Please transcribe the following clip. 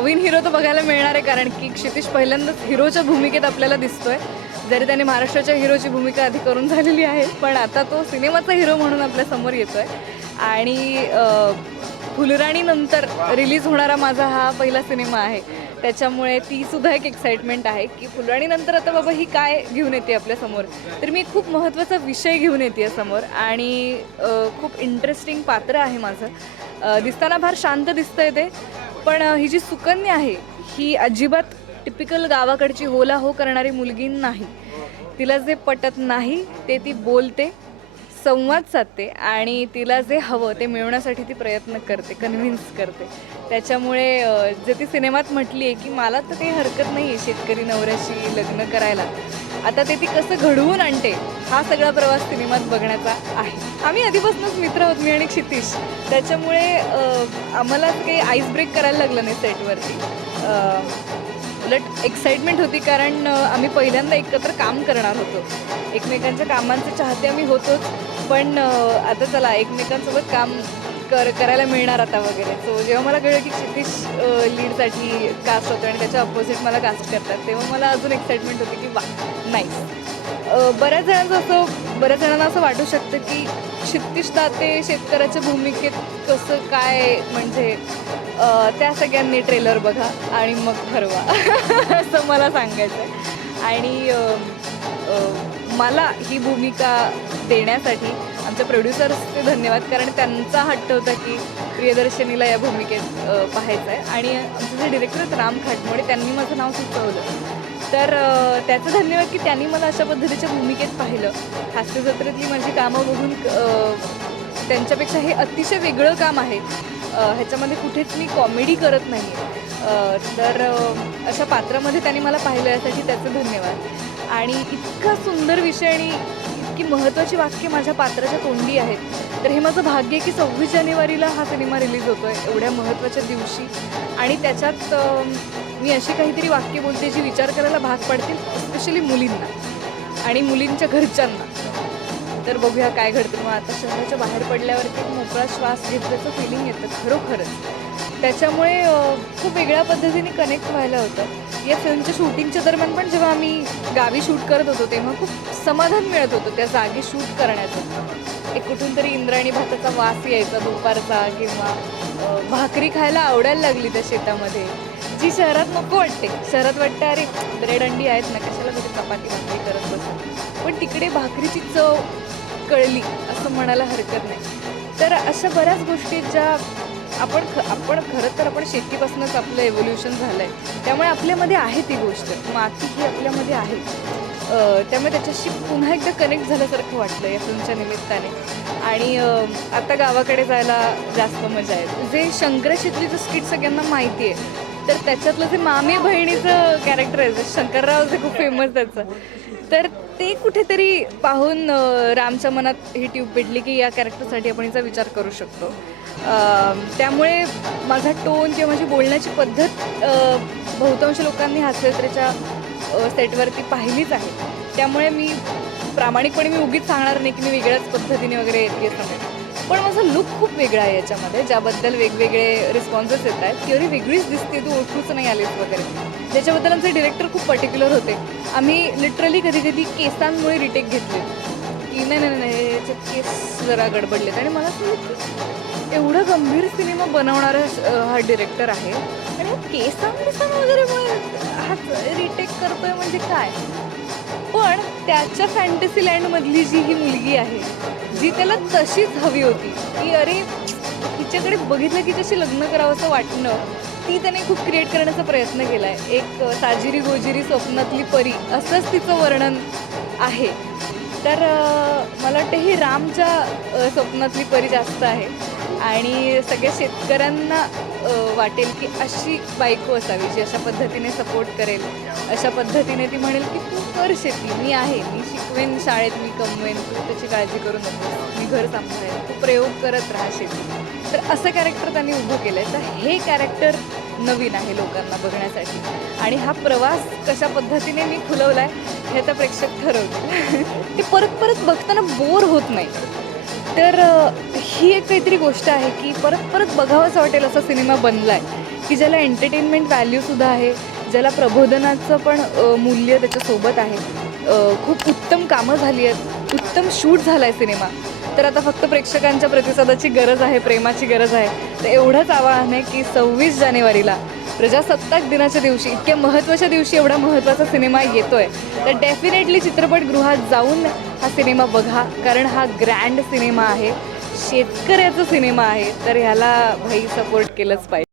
नवीन hero तर बघायला मिळणार आहे कारण की क्षितिश पहिल्यांदाच हिरोच्या भूमिकेत आपल्याला दिसतोय. जरी त्याने महाराष्ट्राच्या हिरोची भूमिका आधी करून झालेली आहे पण आता तो सिनेमाचा हिरो म्हणून आपल्यासमोर येतोय. आणि फुलराणीनंतर रिलीज होणारा माझा हा पहिला सिनेमा आहे. त्याच्यामुळे ती सुद्धा एक एक्साइटमेंट आहे की फुलराणीनंतर आता बाबा ही काय घेऊन येते आपल्यासमोर तर मी खूप महत्त्वाचा विषय घेऊन येते समोर. आणि खूप इंटरेस्टिंग पात्र आहे माझं. दिसताना फार शांत दिसतंय ते पण ही जी सुकन्या आहे ही अजिबात टिपिकल गावाकडची होला हो करणारी मुलगी नाही. तिला जे पटत नाही ते ती बोलते. संवाद साधते आणि तिला जे हवं ते मिळवण्यासाठी ती प्रयत्न करते कन्व्हिन्स करते. त्याच्यामुळे जे ती सिनेमात म्हटली आहे की मला तर काही हरकत नाही आहे शेतकरी नवऱ्याशी लग्न करायला. आता ते ती कसं घडवून आणते हा सगळा प्रवास सिनेमात बघण्याचा आहे. आम्ही आधीपासूनच मित्र आहोत मी आणि क्षितिश. त्याच्यामुळे आम्हाला काही आईस ब्रेक करायला लागलं नाही सेटवरती उलट एक्साइटमेंट होती कारण आम्ही पहिल्यांदा एकत्र काम करणार होतो. एकमेकांच्या कामांचे चाहते आम्ही होतोच पण आता चला एकमेकांसोबत काम कर करायला मिळणार आता वगैरे. सो जेव्हा मला कळलं की क्षितिश लीडसाठी कास्ट होतं आणि त्याच्या अपोजिट मला कास्ट करतात तेव्हा मला अजून एक्साइटमेंट होती की वा नाही बऱ्याच जणांचं असं बऱ्याच जणांना असं वाटू शकतं की क्षितिश दाते शेतकऱ्याच्या भूमिकेत कसं काय म्हणजे त्या सगळ्यांनी ट्रेलर बघा आणि मग ठरवा. असं मला सांगायचं आहे आणि मला ही भूमिका देण्यासाठी आमच्या प्रोड्युसर्सचे धन्यवाद कारण त्यांचा हट्ट होता की प्रियदर्शनीला या भूमिकेत पाहायचं आहे आणि आमचे जे डिरेक्टर आहेत राम खाटमोडे त्यांनी माझं नाव सुचवलं. तर त्याचं धन्यवाद की त्यांनी मला अशा पद्धतीच्या भूमिकेत पाहिलं. हास्यजत्रेतली माझी कामं बघून त्यांच्यापेक्षा हे अतिशय वेगळं काम आहे. ह्याच्यामध्ये कुठेच मी कॉमेडी करत नाही तर अशा पात्रामध्ये त्यांनी मला पाहिलं यासाठी त्याचं धन्यवाद. आणि इतका सुंदर विषय आणि इतकी महत्त्वाची वाक्य माझ्या पात्राच्या तोंडी आहेत. तर हे माझं भाग्य आहे की सव्वीस जानेवारीला हा सिनेमा रिलीज होतो आहे एवढ्या महत्त्वाच्या दिवशी. आणि त्याच्यात मी अशी काहीतरी वाक्य बोलते जी विचार करायला भाग पाडतील स्पेशली मुलींना आणि मुलींच्या घरच्यांना. तर बघूया काय घडतं. मग आता शहराच्या बाहेर पडल्यावरती मोकळा श्वास घेतल्याचं फिलिंग येतं खरोखरच. त्याच्यामुळे खूप वेगळ्या पद्धतीने कनेक्ट व्हायला होतं. या फिल्मच्या शूटिंगच्या दरम्यान पण जेव्हा आम्ही गावी शूट करत होतो तेव्हा खूप समाधान मिळत होतं त्या जागी शूट करण्याचं. एक कुठून तरी इंद्राणी भाताचा वास यायचा दुपारचा किंवा भाकरी खायला आवडायला लागली त्या शेतामध्ये. जी शहरात नको वाटते. शहरात वाटतं अरे ब्रेड अंडी आहेत ना कशाला कधी चपाती भाकरी करत बसत? पण तिकडे भाकरीची चव कळली असं म्हणायला हरकत नाही. तर अशा बऱ्याच गोष्टी ज्या आपण ख आपण खरं तर आपण शेतीपासूनच आपलं एव्होल्युशन झालं आहे त्यामुळे आपल्यामध्ये आहे ती गोष्ट. माती ही आपल्यामध्ये आहे. त्यामुळे त्याच्याशी पुन्हा एकदा कनेक्ट झाल्यासारखं वाटलं या फिल्मच्या निमित्ताने. आणि आता गावाकडे जायला जास्त मजा आहे जे शंकराशीतलीचं स्किट सगळ्यांना माहिती आहे तर त्याच्यातलं जे मामी बहिणीचं कॅरेक्टर आहे जे शंकरराव जे खूप फेमस त्याचं तर ते कुठेतरी पाहून रामच्या मनात ही ट्यूब पेटली की या कॅरेक्टरसाठी आपण हिचा विचार करू शकतो. त्यामुळे माझा टोन किंवा माझी बोलण्याची पद्धत बहुतांश लोकांनी हास्यत्रेच्या सेटवरती पाहिलीच आहे. त्यामुळे मी प्रामाणिकपणे मी उगीच सांगणार नाही की मी वेगळ्याच पद्धतीने वगैरे येते समोर पण माझा लुक खूप वेगळा आहे याच्यामध्ये ज्याबद्दल वेगवेगळे रिस्पॉन्सेस येत आहेत. की अरे वेगळीच दिसते तू ओळखूच नाही आलीस वगैरे. त्याच्याबद्दल आमचे डिरेक्टर खूप पर्टिक्युलर होते. आम्ही लिटरली कधी कधी केसांमुळे रिटेक घेतले. की नाही नाही नाही याचे केस जरा गडबडलेत. आणि मला असं की गंभीर सिनेमा बनवणारा हा डिरेक्टर आहे. आणि हा केसां वगैरे हा रिटेक करतोय म्हणजे काय? पण त्याच्या फॅन्टसी लँडमधली जी ही मुलगी आहे जी त्याला तशीच हवी होती. की अरे हिच्याकडे बघितलं की जशी लग्न करावं असं वाटणं ती त्याने खूप क्रिएट करण्याचा प्रयत्न केला आहे एक साजिरी गोजिरी स्वप्नातली परी असंच तिचं वर्णन आहे. तर मला वाटतं ही रामच्या स्वप्नातली परी जास्त आहे. आणि सगळ्या शेतकऱ्यांना वाटेल की अशी बायको असावी जी अशा पद्धतीने सपोर्ट करेल. अशा पद्धतीने ती म्हणेल की तू कर शेती. मी आहे. मी शिकवेन शाळेत मी कमवेन. तू त्याची काळजी करू नको मी घर सांभाळेन. तू प्रयोग करत राहा शेती. तर असं कॅरेक्टर त्यांनी उभं केलं आहे तर हे कॅरेक्टर नवीन आहे लोकांना बघण्यासाठी. आणि हा प्रवास कशा पद्धतीने मी खुलवला आहे हे तर प्रेक्षक ठरवतील. ते परत परत बघताना बोर होत नाही. तर ही एक काहीतरी गोष्ट आहे की परत परत बघावंसं वाटेल असा सिनेमा बनला आहे की ज्याला एंटरटेनमेंट व्हॅल्यूसुद्धा आहे ज्याला प्रबोधनाचं पण मूल्य त्याच्यासोबत आहे. खूप उत्तम कामं झाली आहेत. उत्तम शूट झाला आहे सिनेमा. तर आता फक्त प्रेक्षकांच्या प्रतिसादाची गरज आहे प्रेमाची गरज आहे. तर एवढंच आवाहन आहे की सव्वीस जानेवारीला प्रजासत्ताक दिनाच्या दिवशी इतक्या महत्त्वाच्या दिवशी एवढा महत्त्वाचा सिनेमा येतो आहे तर डेफिनेटली चित्रपटगृहात जाऊन हा सिनेमा बघा कारण हा ग्रँड सिनेमा आहे. शेतकऱ्याचा सिनेमा आहे. तर ह्याला भाई सपोर्ट केलंच पाहिजे.